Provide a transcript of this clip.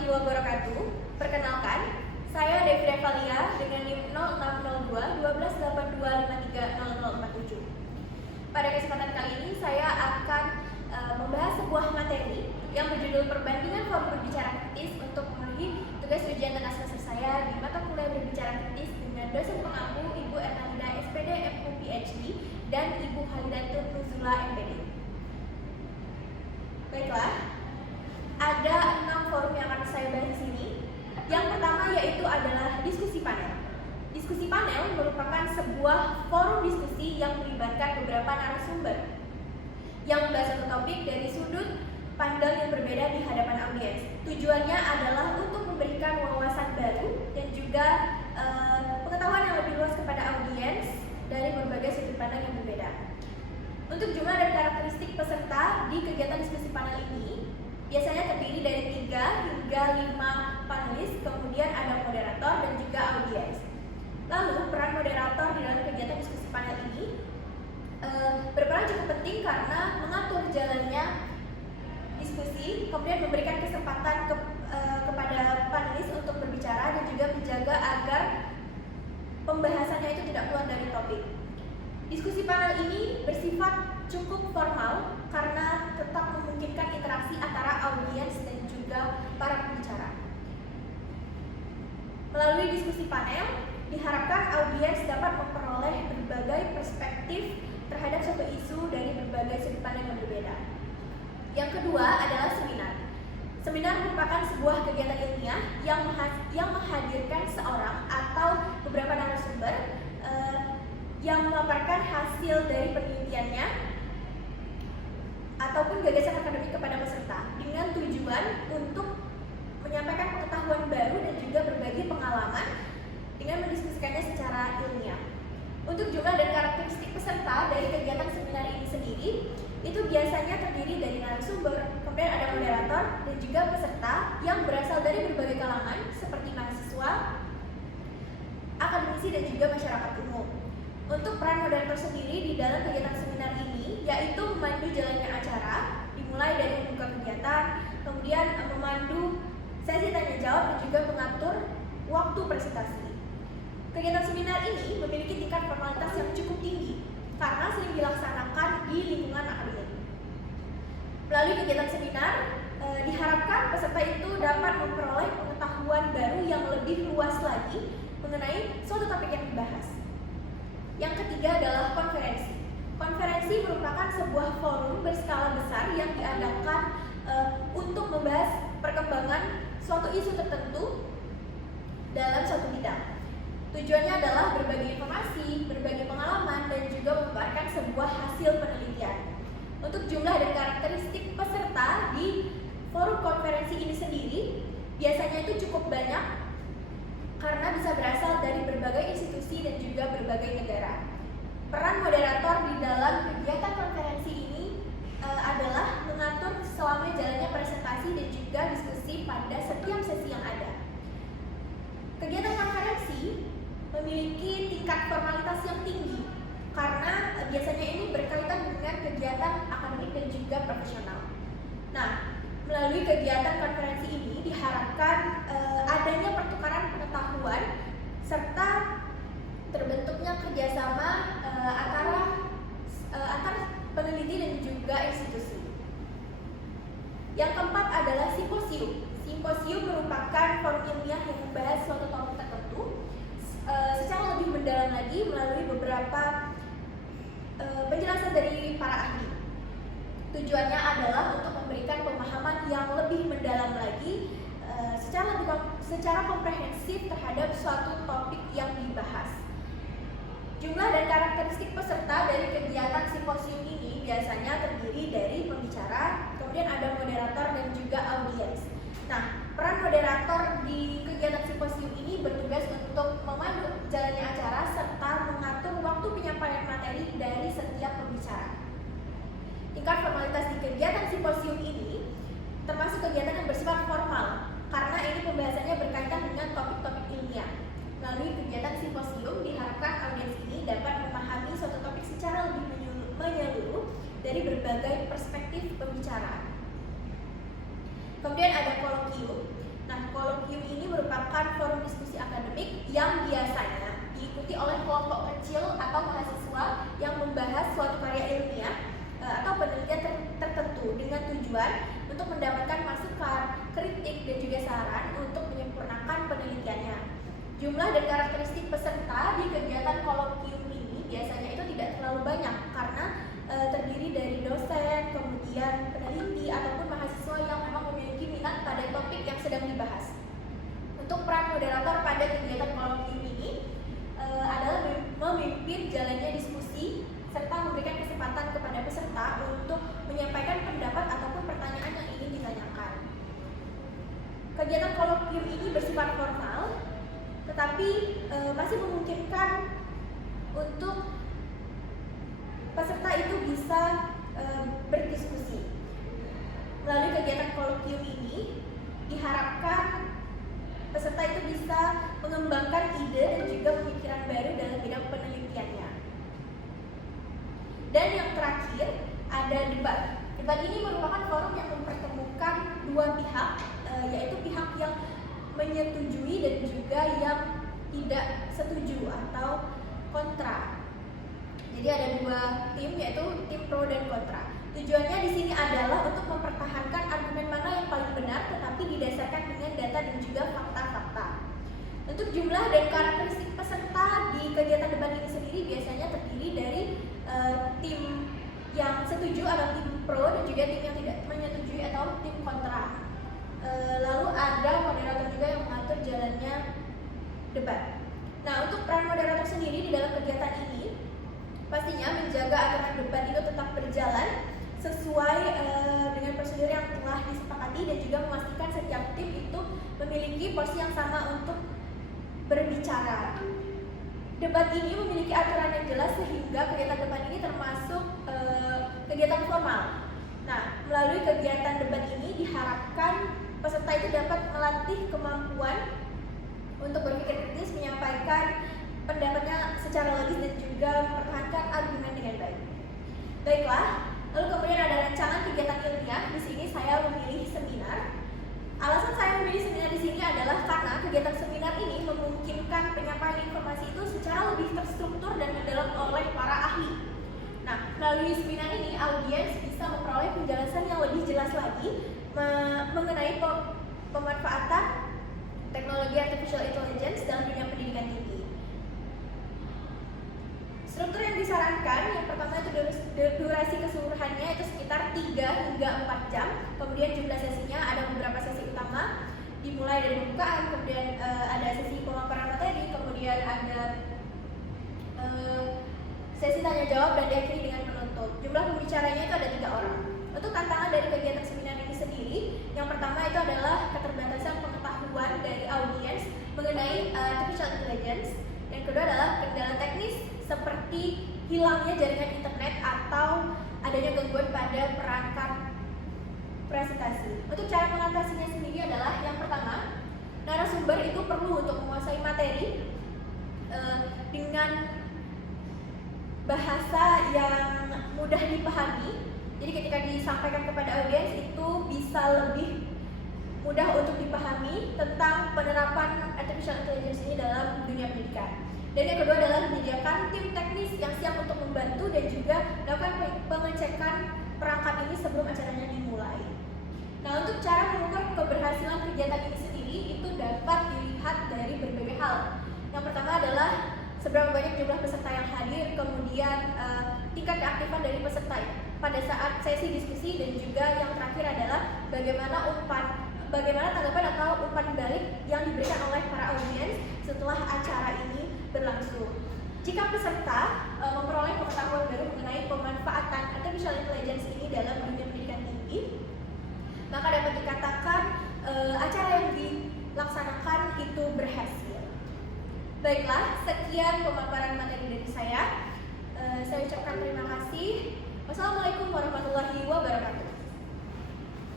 warahmatullahi wabarakatuh. Perkenalkan, saya Devi Revalia dengan NIM 0602 128253047. Pada kesempatan kali ini saya akan membahas sebuah materi yang berjudul Perbandingan Forum Berbicara Kritis untuk memenuhi tugas ujian tengah semester saya di mata kuliah Berbicara Kritis dengan dosen pengampu Ibu Erlanda SPD MPU PhD dan Ibu Halidatul Nuzula MPD. Baiklah, ada 6 forum yang akan saya bahas di sini. Yang pertama yaitu adalah diskusi panel. Diskusi panel merupakan sebuah forum diskusi yang melibatkan beberapa narasumber yang membahas satu topik dari sudut pandang yang berbeda di hadapan audiens. Tujuannya adalah untuk memberikan wawasan baru dan juga pengetahuan yang lebih luas kepada audiens dari berbagai sudut pandang yang berbeda. Untuk jumlah dan karakteristik peserta di kegiatan diskusi panel ini biasanya terdiri dari 3 hingga 5 panelis, kemudian ada moderator dan juga audiens. Lalu peran moderator di dalam kegiatan diskusi panel ini berperan cukup penting karena mengatur jalannya diskusi, kemudian memberikan kesempatan kepada panelis untuk berbicara dan juga menjaga agar pembahasannya itu tidak keluar dari topik. Diskusi panel ini bersifat cukup formal karena tetap memungkinkan interaksi antara audiens dan juga para pembicara. Melalui diskusi panel, diharapkan audiens dapat memperoleh berbagai perspektif terhadap suatu isu dari berbagai sudut pandang yang berbeda. Yang kedua adalah seminar. Seminar merupakan sebuah kegiatan ilmiah yang menghadirkan seorang atau beberapa narasumber yang memaparkan hasil dari penelitiannya ataupun gagasan akademik kepada peserta dengan tujuan untuk menyampaikan pengetahuan baru dan juga berbagi pengalaman dengan mendiskusikannya secara ilmiah. Untuk jumlah dan karakteristik peserta dari kegiatan seminar ini sendiri itu biasanya terdiri dari narasumber, kemudian ada moderator dan juga peserta yang berasal dari berbagai kalangan seperti mahasiswa, akademisi dan juga masyarakat umum. Untuk peran moderator sendiri di dalam kegiatan seminar ini yaitu memandu jalannya acara, dimulai dari membuka kegiatan, kemudian memandu sesi tanya jawab dan juga mengatur waktu presentasi. Kegiatan seminar ini memiliki tingkat formalitas yang cukup tinggi karena sering dilaksanakan di lingkungan akademik. Melalui kegiatan seminar, diharapkan peserta itu dapat memperoleh pengetahuan baru yang lebih luas lagi mengenai suatu topik yang dibahas. Yang ketiga adalah konferensi. Konferensi merupakan sebuah forum berskala besar yang diadakan untuk membahas perkembangan suatu isu tertentu dalam suatu bidang. Tujuannya adalah berbagi informasi, berbagi pengalaman, dan juga memaparkan sebuah hasil penelitian. Untuk jumlah dan karakteristik peserta di forum konferensi ini sendiri biasanya itu cukup banyak karena bisa berasal dari berbagai institusi dan juga berbagai negara. Peran moderator di dalam kegiatan konferensi ini adalah mengatur selama jalannya presentasi dan juga diskusi pada setiap sesi yang ada. Kegiatan konferensi memiliki tingkat formalitas yang tinggi karena biasanya ini berkaitan dengan kegiatan akademik dan juga profesional. Nah, melalui kegiatan konferensi ini diharapkan adanya pertukaran pengetahuan serta terbentuknya kerjasama antar peneliti dan juga institusi. Yang keempat adalah simposium. Simposium merupakan forum ilmiah yang membahas suatu topik tertentu secara lebih mendalam lagi melalui beberapa penjelasan dari para ahli. Tujuannya adalah untuk memberikan pemahaman yang lebih mendalam lagi secara komprehensif terhadap suatu topik yang dibahas. Jumlah dan karakteristik peserta dari kegiatan simposium ini biasanya terdiri dari pembicara, kemudian ada moderator dan juga audiens. Nah, peran moderator di kegiatan simposium ini bertugas untuk memandu jalannya acara serta mengatur waktu penyampaian materi dari setiap pembicara. Tingkat formalitas di kegiatan simposium ini termasuk kegiatan yang bersifat formal karena ini pembahasannya berkaitan dengan topik-topik ilmiah. Melalui kegiatan simposium diharapkan audiens ini dapat memahami suatu topik secara lebih menyeluruh dari berbagai perspektif pembicaraan. Kemudian ada kolokium. Nah, kolokium ini merupakan forum diskusi akademik yang biasanya diikuti oleh kelompok kecil atau mahasiswa yang membahas suatu karya ilmiah atau penelitian tertentu dengan tujuan untuk mendapatkan masukan, kritik, dan juga saran untuk menyempurnakan penelitiannya. Jumlah dan karakteristik peserta di kegiatan kolokium ini biasanya itu tidak terlalu banyak karena terdiri dari dosen, kemudian peneliti, ataupun mahasiswa yang memang memiliki minat pada topik yang sedang dibahas. Untuk peran moderator pada kegiatan kolokium ini adalah memimpin jalannya diskusi serta memberikan kesempatan kepada peserta untuk menyampaikan pendapat ataupun pertanyaan yang ingin ditanyakan. Kegiatan kolokium ini bersifat formal, tetapi masih memungkinkan untuk peserta itu bisa berdiskusi. Melalui kegiatan kolokium ini diharapkan peserta itu bisa mengembangkan ide dan juga pemikiran baru dalam bidang penelitiannya. Dan yang terakhir ada debat. Debat ini merupakan forum yang mempertemukan dua pihak, yaitu pihak yang menyetujui dan juga yang tidak setuju atau kontra. Jadi ada dua tim, yaitu tim pro dan kontra. Tujuannya di sini adalah untuk mempertahankan argumen mana yang paling benar, tetapi didasarkan dengan data dan juga fakta-fakta. Untuk jumlah dan karakteristik peserta di kegiatan debat ini sendiri biasanya terdiri dari tim yang setuju atau tim pro dan juga tim yang tidak menyetujui atau tim kontra. Lalu ada moderator juga yang mengatur jalannya debat. Nah, untuk peran moderator sendiri di dalam kegiatan ini pastinya menjaga aturan debat itu tetap berjalan sesuai dengan prosedur yang telah disepakati dan juga memastikan setiap tim itu memiliki porsi yang sama untuk berbicara. Debat ini memiliki aturan yang jelas sehingga kegiatan debat ini termasuk kegiatan formal. Nah, melalui kegiatan debat ini diharapkan peserta itu dapat melatih kemampuan untuk berpikir kritis, menyampaikan pendapatnya secara logis dan juga mempertahankan argumen dengan baik. Baiklah, lalu kemudian ada rancangan kegiatan ilmiah. Di sini saya memilih seminar. Alasan saya memilih seminar di sini adalah karena kegiatan seminar ini memungkinkan penyampaian informasi itu secara lebih terstruktur dan mendalam oleh para ahli. Nah, melalui seminar ini audiens bisa memperoleh penjelasan yang lebih jelas lagi mengenai pemanfaatan teknologi artificial intelligence dalam dunia pendidikan tinggi. Struktur yang disarankan, yang pertama itu durasi keseluruhannya itu sekitar 3 hingga 4 jam. Kemudian jumlah sesinya ada beberapa sesi utama, dimulai dari pembukaan, kemudian ada sesi pemaparan materi, kemudian ada sesi tanya jawab dan diakhiri dengan penutup. Jumlah pembicaranya itu ada 3 orang. Untuk tantangan dari kegiatan seminar ini sendiri, yang pertama itu adalah keterbatasan pengetahuan dari audiens mengenai artificial intelligence. Yang kedua adalah kendala teknis seperti hilangnya jaringan internet atau adanya gangguan pada perangkat presentasi. Untuk cara mengatasinya sendiri adalah yang pertama, narasumber itu perlu untuk menguasai materi dengan bahasa yang mudah dipahami. Jadi ketika disampaikan kepada audiens itu bisa lebih mudah untuk dipahami tentang penerapan artificial intelligence ini dalam dunia pendidikan. Dan yang kedua adalah menyediakan tim teknis yang siap untuk membantu dan juga melakukan pengecekan perangkat ini sebelum acaranya dimulai. Nah, untuk cara mengukur keberhasilan kegiatan ini sendiri itu dapat dilihat dari berbagai hal. Yang pertama adalah seberapa banyak jumlah peserta yang hadir, kemudian tingkat keaktifan dari peserta pada saat sesi diskusi, dan juga yang terakhir adalah bagaimana tanggapan atau umpan balik yang diberikan oleh para audiens setelah acara ini berlangsung. Jika peserta memperoleh pengetahuan baru mengenai pemanfaatan artificial intelligence ini dalam dunia pendidikan tinggi, maka dapat dikatakan acara yang dilaksanakan itu berhasil. Baiklah, sekian pemaparan materi dari saya. Saya ucapkan terima kasih. Wassalamualaikum warahmatullahi wabarakatuh.